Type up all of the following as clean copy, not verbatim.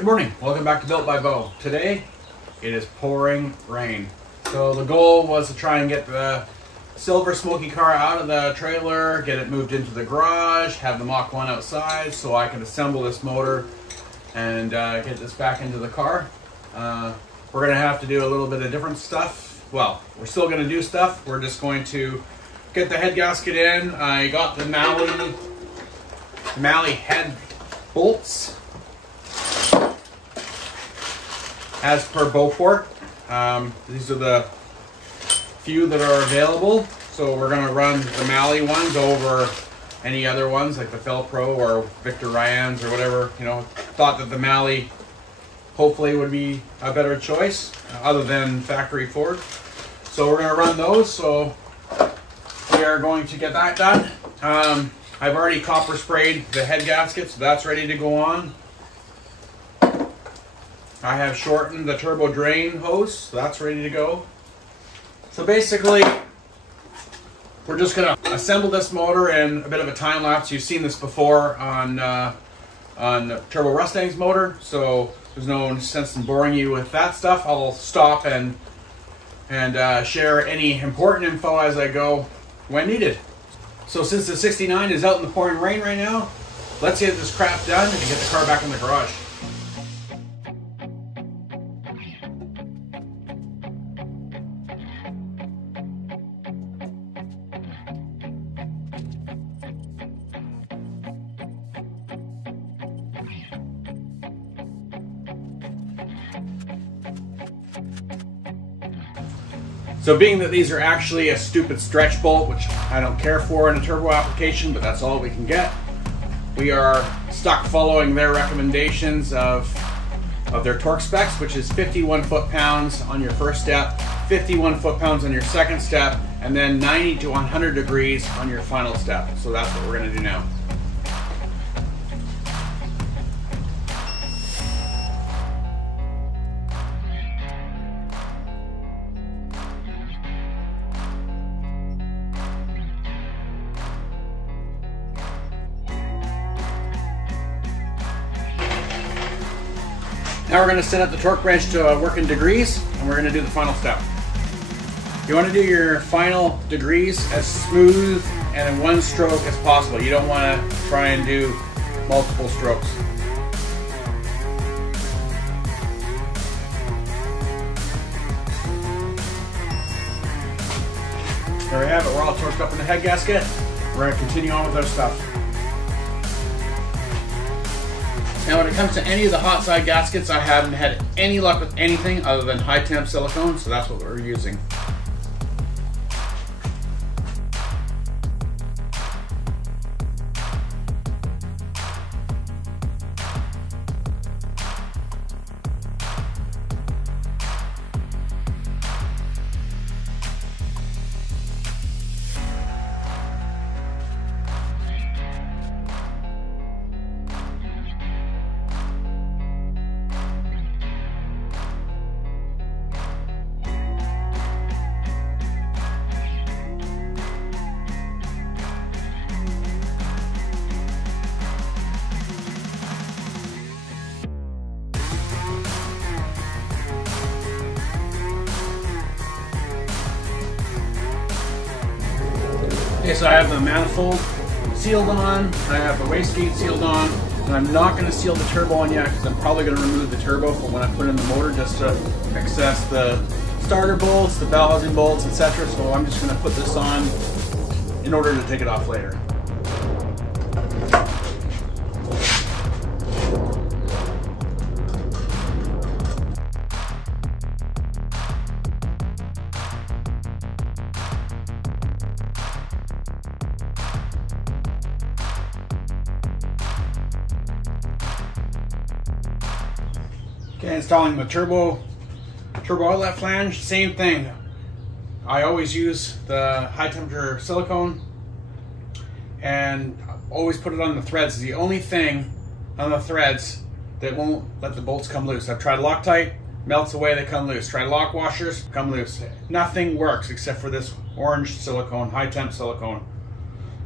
Good morning, welcome back to Built by Bo. Today, it is pouring rain. So the goal was to try and get the silver Smokey car out of the trailer, get it moved into the garage, have the Mach 1 outside so I can assemble this motor and get this back into the car. We're gonna have to do a little bit of different stuff. Well, we're still gonna do stuff. We're just going to get the head gasket in. I got the Malley head bolts as per Beaufort. These are the few that are available. So we're gonna run the Malley ones over any other ones like the Felpro or Victor Ryan's or whatever. You know, thought that the Malley hopefully would be a better choice other than factory Ford. So we're gonna run those. So we are going to get that done. I've already copper sprayed the head gasket, so that's ready to go on. I have shortened the turbo drain hose, so that's ready to go. So basically, we're just gonna assemble this motor in a bit of a time lapse. You've seen this before on Turbo Mustang's motor, so there's no sense in boring you with that stuff. I'll stop and share any important info as I go when needed. So since the 69 is out in the pouring rain right now, let's get this crap done and get the car back in the garage. So being that these are actually a stupid stretch bolt, which I don't care for in a turbo application, but that's all we can get, we are stuck following their recommendations of their torque specs, which is 51 foot-pounds on your first step, 51 foot-pounds on your second step, and then 90 to 100 degrees on your final step. So that's what we're going to do now. Now we're going to set up the torque wrench to work in degrees, and we're going to do the final step. You want to do your final degrees as smooth and in one stroke as possible. You don't want to try and do multiple strokes. There we have it. We're all torqued up in the head gasket. We're going to continue on with our stuff. Now when it comes to any of the hot side gaskets, I haven't had any luck with anything other than high temp silicone, so that's what we're using. Okay, so I have the manifold sealed on, I have the wastegate sealed on, and I'm not going to seal the turbo on yet because I'm probably going to remove the turbo for when I put in the motor just to access the starter bolts, the bell housing bolts, etc. So I'm just going to put this on in order to take it off later. Okay, installing the turbo outlet flange, same thing. I always use the high temperature silicone and always put it on the threads. It's the only thing on the threads that won't let the bolts come loose. I've tried Loctite, melts away, they come loose. Tried lock washers, come loose. Nothing works except for this orange silicone, high temp silicone.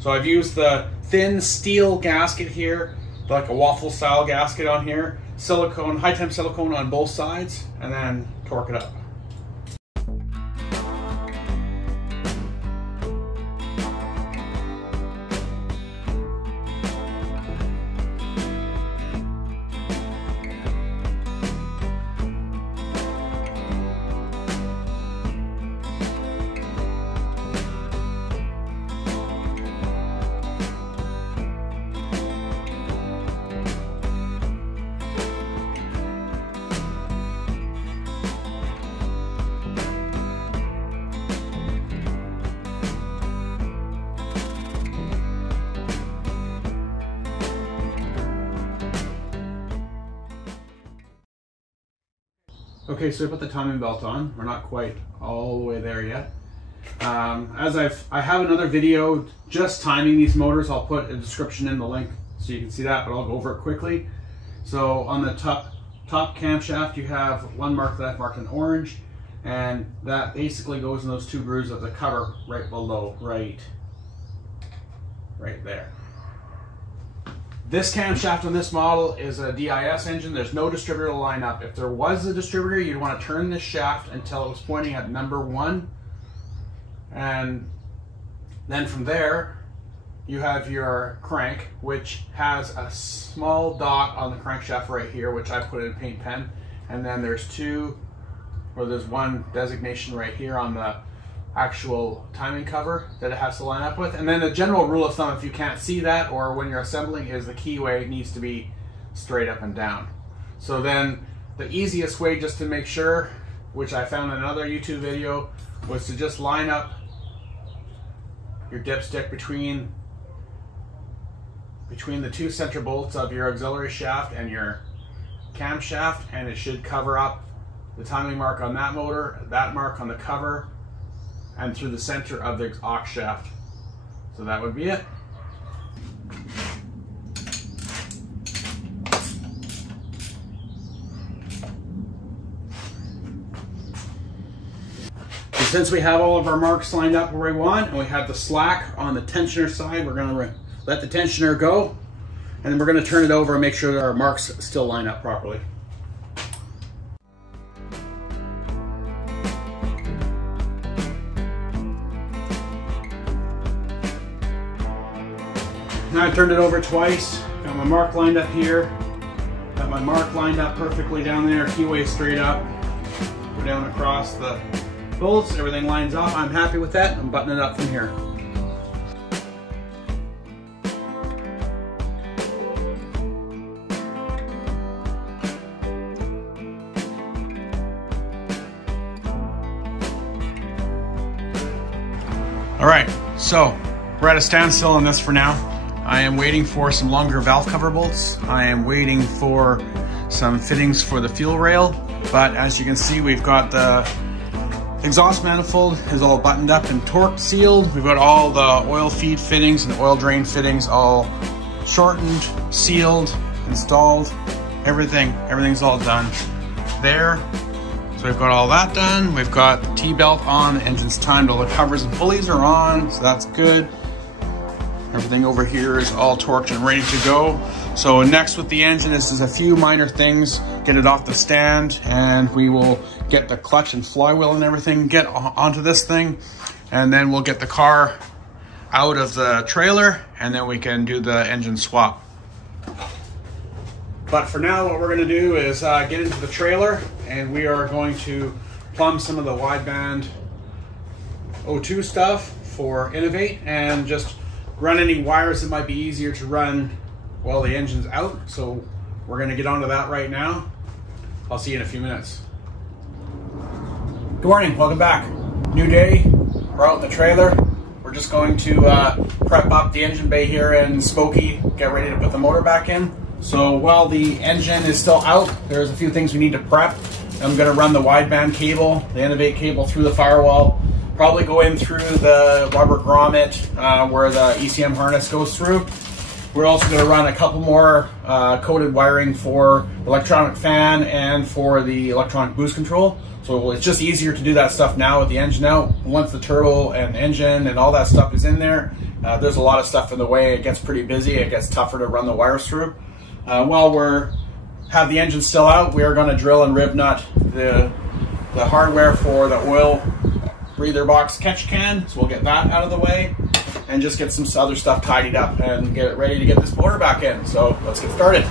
So I've used the thin steel gasket here, like a waffle style gasket on here. silicone, high temp silicone on both sides, and then torque it up. Okay, so I put the timing belt on. We're not quite all the way there yet. I have another video just timing these motors. I'll put a description in the link so you can see that, but I'll go over it quickly. So on the top camshaft, you have one mark that I've marked in orange, and that basically goes in those two grooves of the cover right below, right there. This camshaft on this model is a DIS engine. There's no distributor to line up. If there was a distributor, you'd want to turn this shaft until it was pointing at number 1. And then from there, you have your crank, which has a small dot on the crankshaft right here, which I put in a paint pen. And then there's one designation right here on the actual timing cover that it has to line up with. And then a general rule of thumb, if you can't see that or when you're assembling, is the keyway needs to be straight up and down. So then the easiest way, just to make sure, which I found in another YouTube video, was to just line up your dipstick between the two center bolts of your auxiliary shaft and your camshaft, and it should cover up the timing mark on that motor, that mark on the cover, and through the center of the aux shaft. So that would be it. So since we have all of our marks lined up where we want, and we have the slack on the tensioner side, we're going to let the tensioner go, and then we're going to turn it over and make sure that our marks still line up properly. Now I turned it over twice, got my mark lined up here, got my mark lined up perfectly down there, keyway straight up, go down across the bolts, everything lines up. I'm happy with that. I'm buttoning it up from here. All right, so we're at a standstill on this for now. I am waiting for some longer valve cover bolts. I am waiting for some fittings for the fuel rail. But as you can see, we've got the exhaust manifold is all buttoned up and torqued, sealed. We've got all the oil feed fittings and oil drain fittings all shortened, sealed, installed. Everything's all done there. So we've got all that done. We've got the T-belt on, the engine's timed, all the covers and pulleys are on, so that's good. Everything over here is all torqued and ready to go. So next with the engine, this is a few minor things. Get it off the stand, and we will get the clutch and flywheel and everything, get onto this thing, and then we'll get the car out of the trailer, and then we can do the engine swap. But for now, what we're gonna do is get into the trailer, and we are going to plumb some of the wideband O2 stuff for Innovate, and just run any wires that might be easier to run while the engine's out. So we're gonna get onto that right now. I'll see you in a few minutes. Good morning, welcome back. New day, we're out in the trailer. We're just going to prep up the engine bay here in Smokey, get ready to put the motor back in. So while the engine is still out, there's a few things we need to prep. I'm gonna run the wideband cable, the Innovate cable, through the firewall. Probably go in through the rubber grommet where the ECM harness goes through. We're also going to run a couple more coated wiring for the electronic fan and for the electronic boost control. So it's just easier to do that stuff now with the engine out. Once the turbo and engine and all that stuff is in there, there's a lot of stuff in the way. It gets pretty busy. It gets tougher to run the wires through. While we're have the engine still out, we are going to drill and rib nut the hardware for the oil breather box catch can. So we'll get that out of the way and just get some other stuff tidied up and get it ready to get this motor back in. So let's get started.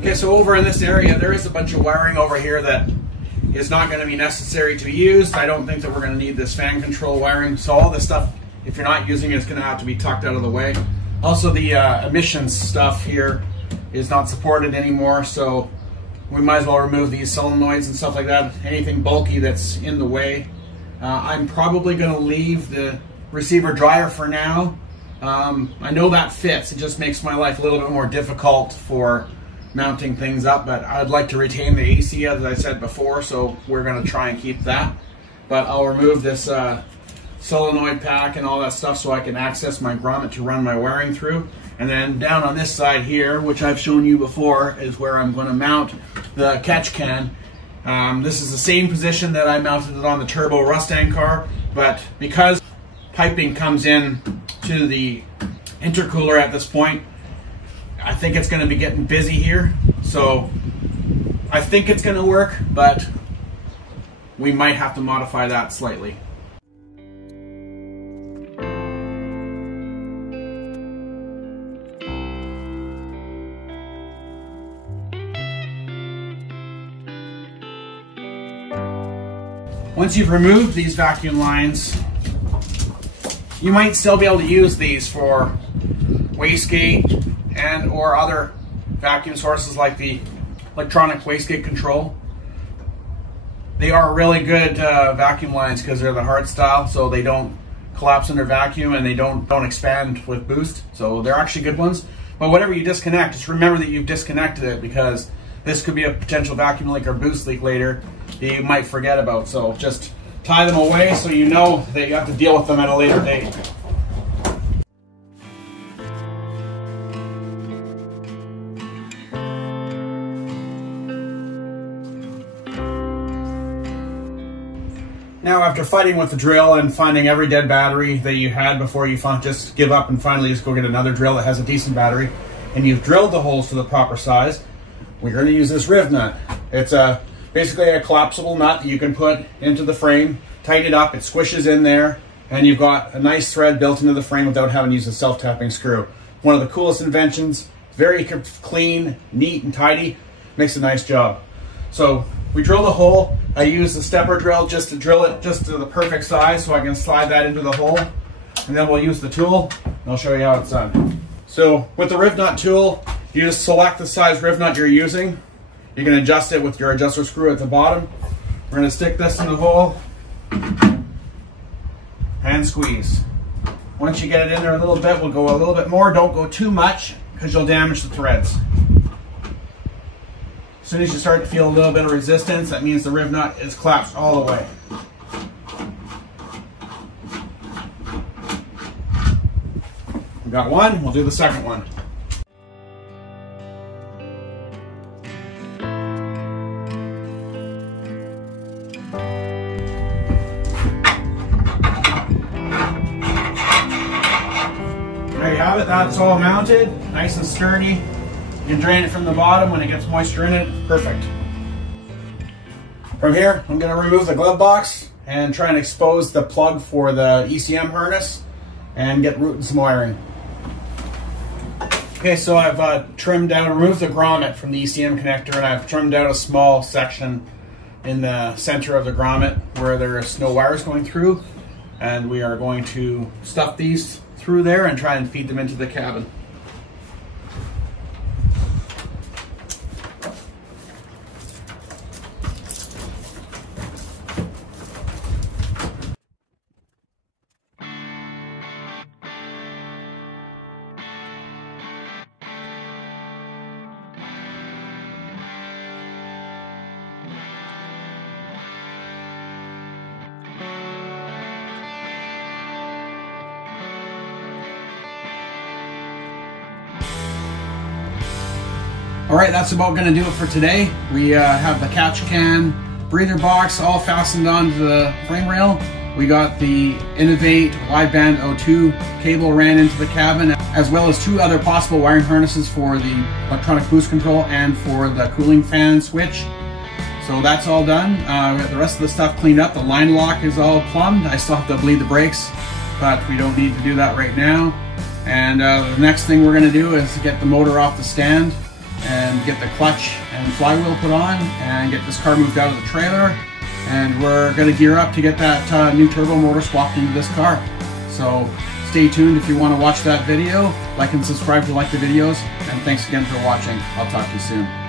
Okay, so over in this area, there is a bunch of wiring over here that is not going to be necessary to be used. I don't think that we're going to need this fan control wiring. So all this stuff, if you're not using it, it's going to have to be tucked out of the way. Also, the emissions stuff here is not supported anymore, so we might as well remove these solenoids and stuff like that. Anything bulky that's in the way. I'm probably going to leave the receiver dryer for now. I know that fits. It just makes my life a little bit more difficult for mounting things up, but I'd like to retain the AC as I said before, so we're going to try and keep that. But I'll remove this solenoid pack and all that stuff so I can access my grommet to run my wiring through. And then down on this side here, which I've shown you before, is where I'm going to mount the catch can. This is the same position that I mounted it on the Turbo Mustang car, but because piping comes in to the intercooler at this point, I think it's going to be getting busy here, so I think it's going to work, but we might have to modify that slightly. Once you've removed these vacuum lines, you might still be able to use these for wastegate and or other vacuum sources like the electronic wastegate control. They are really good vacuum lines because they're the hard style, so they don't collapse under vacuum and they don't expand with boost. So they're actually good ones. But whatever you disconnect, just remember that you've disconnected it, because this could be a potential vacuum leak or boost leak later that you might forget about. So just tie them away so you know that you have to deal with them at a later date. Now, after fighting with the drill and finding every dead battery that you had before you just give up and finally just go get another drill that has a decent battery, and you've drilled the holes to the proper size, we're going to use this riv nut. It's basically a collapsible nut that you can put into the frame, tighten it up, it squishes in there, and you've got a nice thread built into the frame without having to use a self-tapping screw. One of the coolest inventions, very clean, neat, and tidy, makes a nice job. So we drill the hole. I use the stepper drill just to drill it just to the perfect size so I can slide that into the hole. And then we'll use the tool, and I'll show you how it's done. So with the riv nut tool, you just select the size riv nut you're using. You can adjust it with your adjuster screw at the bottom. We're going to stick this in the hole and squeeze. Once you get it in there a little bit, we'll go a little bit more. Don't go too much because you'll damage the threads. As soon as you start to feel a little bit of resistance, that means the riv nut is collapsed all the way. We got one, we'll do the second one. There you have it, that's all mounted, nice and sturdy. You can drain it from the bottom when it gets moisture in it. Perfect. From here, I'm going to remove the glove box and try and expose the plug for the ECM harness and get rooting some wiring. Okay, so I've removed the grommet from the ECM connector, and I've trimmed out a small section in the center of the grommet where there is no wires going through, and we are going to stuff these through there and try and feed them into the cabin. Alright, that's about going to do it for today. We have the catch can breather box all fastened onto the frame rail. We got the Innovate wideband O2 cable ran into the cabin, as well as 2 other possible wiring harnesses for the electronic boost control and for the cooling fan switch. So that's all done. We got the rest of the stuff cleaned up. The line lock is all plumbed. I still have to bleed the brakes, but we don't need to do that right now. And the next thing we're going to do is get the motor off the stand and get the clutch and flywheel put on and get this car moved out of the trailer. And we're going to gear up to get that new turbo motor swapped into this car. So stay tuned if you want to watch that video. Like and subscribe if you like the videos. And thanks again for watching. I'll talk to you soon.